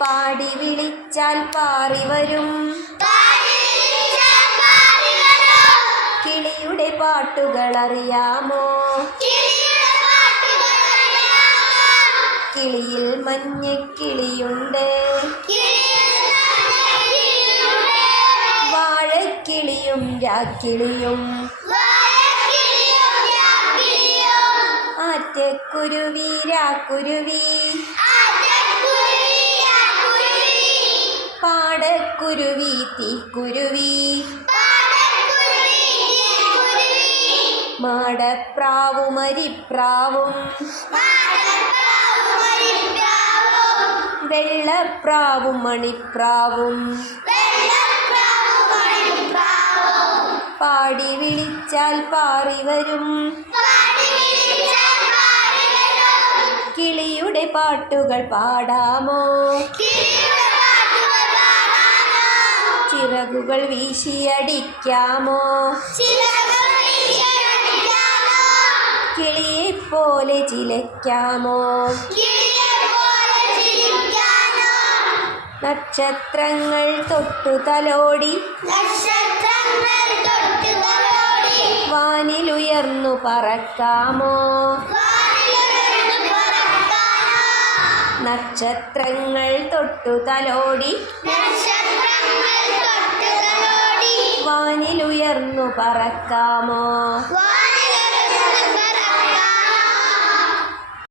പാടി വിളിച്ചാൽ പാറി വരും കിളിയുടെ പാട്ടുകൾ അറിയാമോ? കിളിയിൽ മഞ്ഞക്കിളിയുണ്ട്, വാഴക്കിളിയും രാക്കിളിയും. ആറ്റക്കുരുവി രാക്കുരുവി, പാടക്കുരുവി തീക്കുരുവി, മാടപ്രാവും അരിപ്രാവും വെള്ളപ്രാവും മണിപ്രാവും. പാടി വിളിച്ചാൽ പാറി വരും കിളിയുടെ പാട്ടുകൾ പാടാമോ? ചിറകുകൾ വീശിയടിക്കാമോ? കിളിയെപ്പോലെ ചിലയ്ക്കാമോ? നക്ഷത്രങ്ങൾ തൊട്ടു തലോടി വാനിലുയർന്നു പറക്കാമോ? നക്ഷത്രങ്ങൾ തൊട്ടു തലോടി വാനിലുയർന്നു പറക്കാമോ?